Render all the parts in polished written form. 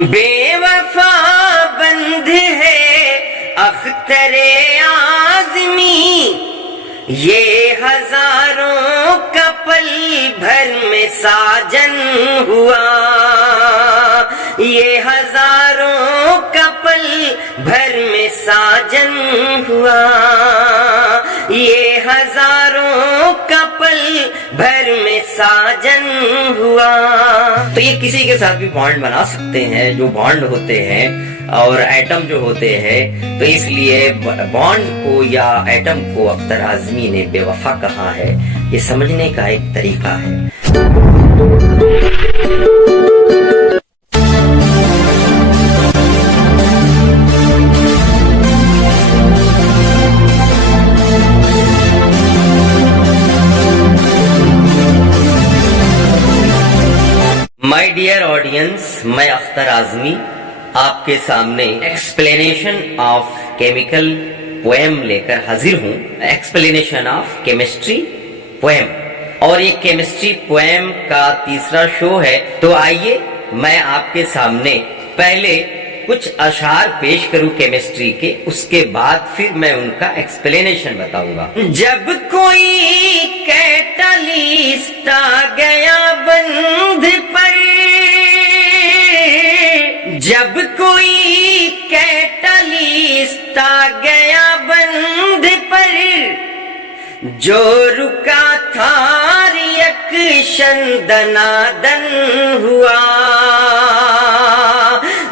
बेवफा बंद है अख्तरे आज़मी, ये हजारों का पल भर में साजन हुआ, ये हजारों का पल भर में साजन हुआ, ये हजारों का पल भर में साजन हुआ। तो ये किसी के साथ भी बॉन्ड बना सकते हैं जो बॉन्ड होते हैं और एटम जो होते हैं, तो इसलिए बॉन्ड को या एटम को अख्तर आज़मी ने बेवफा कहा है। ये समझने का एक तरीका है। माय डियर ऑडियंस, मैं अख्तर आज़मी आपके सामने एक्सप्लेनेशन ऑफ केमिकल पोएम लेकर हाजिर हूँ। एक्सप्लेनेशन ऑफ केमिस्ट्री पोएम, और ये केमिस्ट्री पोएम का तीसरा शो है। तो आइए मैं आपके सामने पहले कुछ अशार पेश करूं केमिस्ट्री के, उसके बाद फिर मैं उनका एक्सप्लेनेशन बताऊंगा। जब कोई कैटलिस्ट आ गया बंध पर, जब कोई कैटलिस्ट आ गया बंध पर, जो रुका था रिएक्शन दनादन हुआ,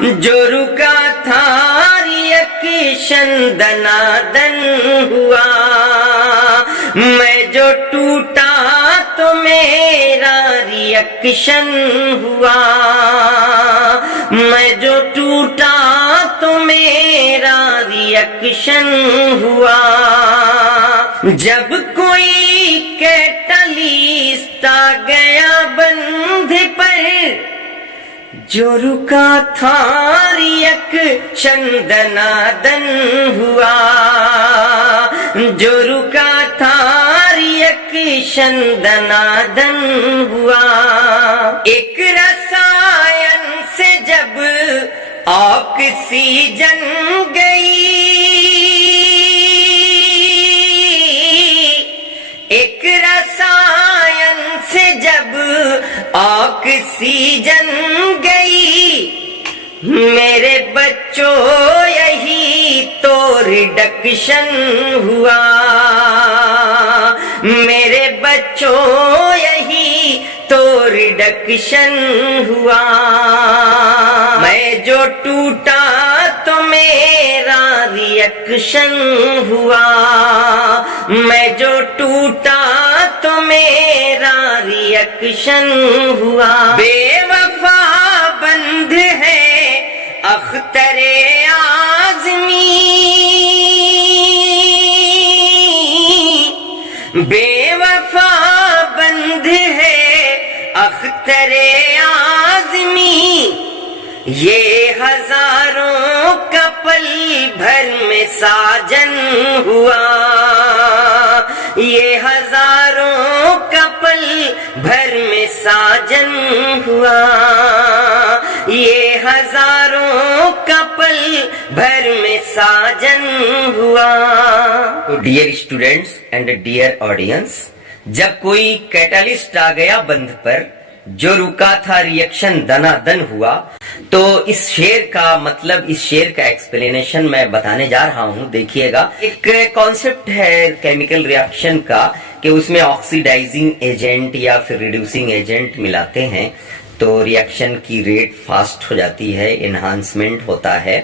जो रुका था रिएक्शन दनादन हुआ। मैं जो टूटा तो मेरा रिएक्शन हुआ, मैं जो टूटा तो मेरा रिएक्शन हुआ। जब कोई कैटलिस्ट आ गया बंध पर, जो रुका था रिएक्शन दनादन हुआ, जो रुका था रिएक्शन दनादन हुआ। एक रसायन से जब ऑक्सीजन गई, एक रसायन से जब ऑक्सीजन गई, मेरे बच्चों यही तो रिडक्शन हुआ, मेरे बच्चों यही तो रिडक्शन हुआ। मैं जो टूटा तो मेरा रिएक्शन हुआ, मैं जो टूटा तो मेरा रिएक्शन हुआ। बेवफा बंध है अख्तरे आज़मी, बेवफा बंध है अख्तरे आज़मी, ये हजारों का पल भर में साजन हुआ, ये हजारों का पल भर में साजन हुआ, ये हजारों का पल भर में साजन हुआ। तो dear students and dear audience, जब कोई कैटलिस्ट आ गया बंध पर, जो रुका था रिएक्शन दनादन हुआ। तो इस शेर का मतलब, इस शेर का एक्सप्लेनेशन मैं बताने जा रहा हूँ। देखिएगा, एक कॉन्सेप्ट है केमिकल रिएक्शन का कि उसमें ऑक्सीडाइजिंग एजेंट या फिर रिड्यूसिंग एजेंट मिलाते हैं तो रिएक्शन की रेट फास्ट हो जाती है, एनहांसमेंट होता है।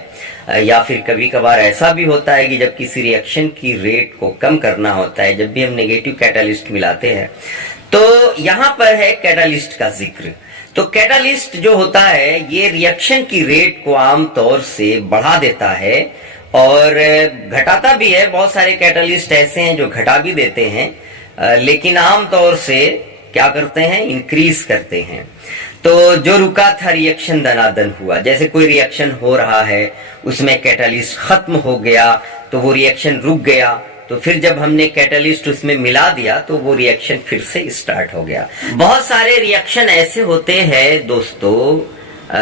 या फिर कभी कभार ऐसा भी होता है कि जब किसी रिएक्शन की रेट को कम करना होता है, जब भी हम नेगेटिव कैटालिस्ट मिलाते हैं। तो यहाँ पर है कैटालिस्ट का जिक्र। तो कैटालिस्ट जो होता है ये रिएक्शन की रेट को आमतौर से बढ़ा देता है और घटाता भी है। बहुत सारे कैटालिस्ट ऐसे हैं जो घटा भी देते हैं, लेकिन आमतौर से क्या करते हैं, इंक्रीज करते हैं। तो जो रुका था रिएक्शन दनादन हुआ। जैसे कोई रिएक्शन हो रहा है, उसमें कैटालिस्ट खत्म हो गया तो वो रिएक्शन रुक गया, तो फिर जब हमने कैटालिस्ट उसमें मिला दिया तो वो रिएक्शन फिर से स्टार्ट हो गया। बहुत सारे रिएक्शन ऐसे होते हैं दोस्तों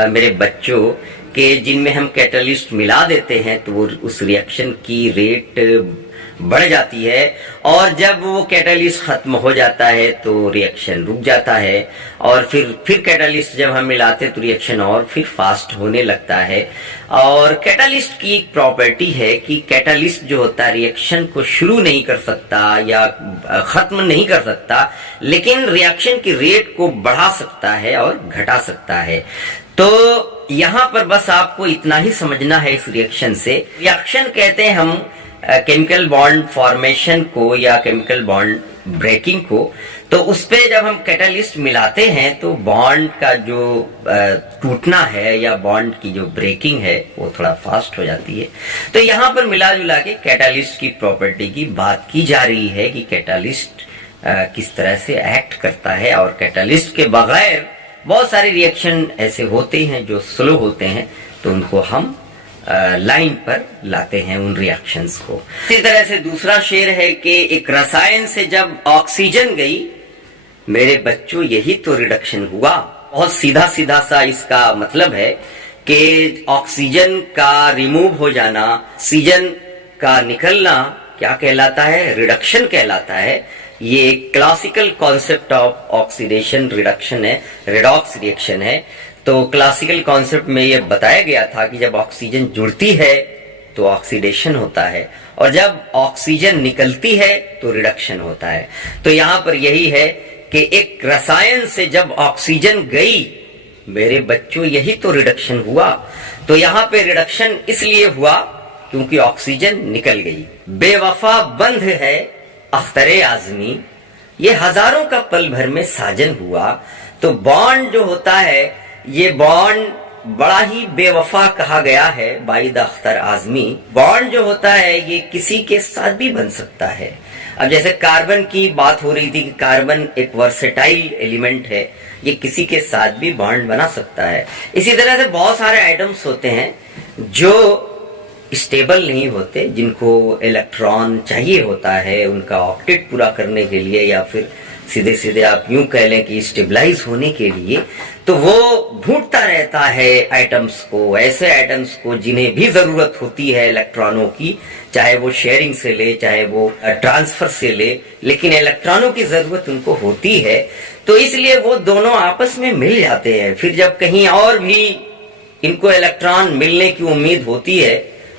मेरे बच्चों के जिनमें हम कैटलिस्ट मिला देते हैं तो वो उस रिएक्शन की रेट बढ़ जाती है, और जब वो कैटलिस्ट खत्म हो जाता है तो रिएक्शन रुक जाता है, और फिर कैटलिस्ट जब हम मिलाते हैं तो रिएक्शन और फिर फास्ट होने लगता है। और कैटलिस्ट की एक प्रॉपर्टी है कि कैटलिस्ट जो होता है रिएक्शन को शुरू नहीं कर सकता या खत्म नहीं कर सकता, लेकिन रिएक्शन की रेट को बढ़ा सकता है और घटा सकता है। तो यहाँ पर बस आपको इतना ही समझना है इस रिएक्शन से। रिएक्शन कहते हैं हम केमिकल बॉन्ड फॉर्मेशन को या केमिकल बॉन्ड ब्रेकिंग को। तो उस पे जब हम कैटलिस्ट मिलाते हैं तो बॉन्ड का जो टूटना है या बॉन्ड की जो ब्रेकिंग है वो थोड़ा फास्ट हो जाती है। तो यहाँ पर मिला जुला के कैटलिस्ट की प्रॉपर्टी की बात की जा रही है कि कैटलिस्ट किस तरह से एक्ट करता है, और कैटलिस्ट के बगैर बहुत सारे रिएक्शन ऐसे होते हैं जो स्लो होते हैं, तो उनको हम लाइन पर लाते हैं उन रिएक्शंस को। इसी तरह से दूसरा शेर है कि एक रसायन से जब ऑक्सीजन गई मेरे बच्चों यही तो रिडक्शन हुआ। बहुत सीधा सीधा सा इसका मतलब है कि ऑक्सीजन का रिमूव हो जाना, ऑक्सीजन का निकलना क्या कहलाता है? रिडक्शन कहलाता है। ये classical concept of oxidation reduction है, रेडॉक्स रिएक्शन है। तो क्लासिकल कॉन्सेप्ट में ये बताया गया था कि जब ऑक्सीजन जुड़ती है तो ऑक्सीडेशन होता है, और जब ऑक्सीजन निकलती है तो रिडक्शन होता है। तो यहाँ पर यही है कि एक रसायन से जब ऑक्सीजन गई मेरे बच्चों यही तो रिडक्शन हुआ। तो यहाँ पे रिडक्शन इसलिए हुआ क्योंकि ऑक्सीजन निकल गई। बेवफा बंध है अख्तरे आजमी, ये हजारों का पल भर में साजन हुआ। तो बॉन्ड जो होता है ये बॉन्ड बड़ा ही बेवफा कहा गया है by the Akhtar Azmi. Bond जो होता है ये किसी के साथ भी बन सकता है। अब जैसे कार्बन की बात हो रही थी कि कार्बन एक वर्सेटाइल एलिमेंट है, ये किसी के साथ भी बॉन्ड बना सकता है। इसी तरह से बहुत सारे आइटम्स होते हैं जो स्टेबल नहीं होते, जिनको इलेक्ट्रॉन चाहिए होता है उनका ऑक्टेट पूरा करने के लिए, या फिर सीधे सीधे आप यूं कह लें कि स्टेबलाइज होने के लिए। तो वो ढूंढता रहता है आइटम्स को, ऐसे आइटम्स को जिन्हें भी जरूरत होती है इलेक्ट्रॉनों की, चाहे वो शेयरिंग से ले चाहे वो ट्रांसफर से ले, लेकिन इलेक्ट्रॉनों की जरूरत उनको होती है। तो इसलिए वो दोनों आपस में मिल जाते हैं। फिर जब कहीं और भी इनको इलेक्ट्रॉन मिलने की उम्मीद होती है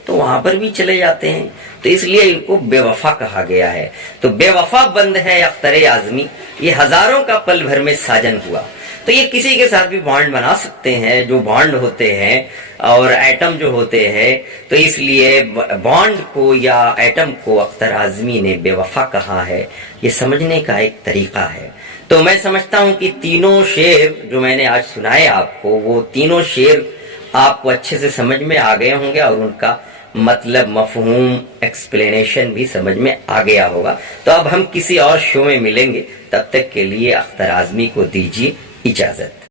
तो वहां पर भी चले जाते हैं। तो इसलिए इनको बेवफा कहा गया है। तो बेवफा बंद है अख्तरे आजमी, ये हजारों का पल भर में साजन हुआ। तो ये किसी के साथ भी बॉन्ड बना सकते हैं जो बॉन्ड होते हैं और एटम जो होते हैं। तो इसलिए बॉन्ड को या एटम को अख्तर आजमी ने बेवफा कहा है। ये समझने का एक तरीका है। तो मैं समझता हूं कि तीनों शेर जो मैंने आज सुनाए आपको, वो तीनों शेर आपको अच्छे से समझ में आ गए होंगे और उनका मतलब मफहूम एक्सप्लेनेशन भी समझ में आ गया होगा। तो अब हम किसी और शो में मिलेंगे, तब तक के लिए अख्तर आजमी को दीजिए इजाजत।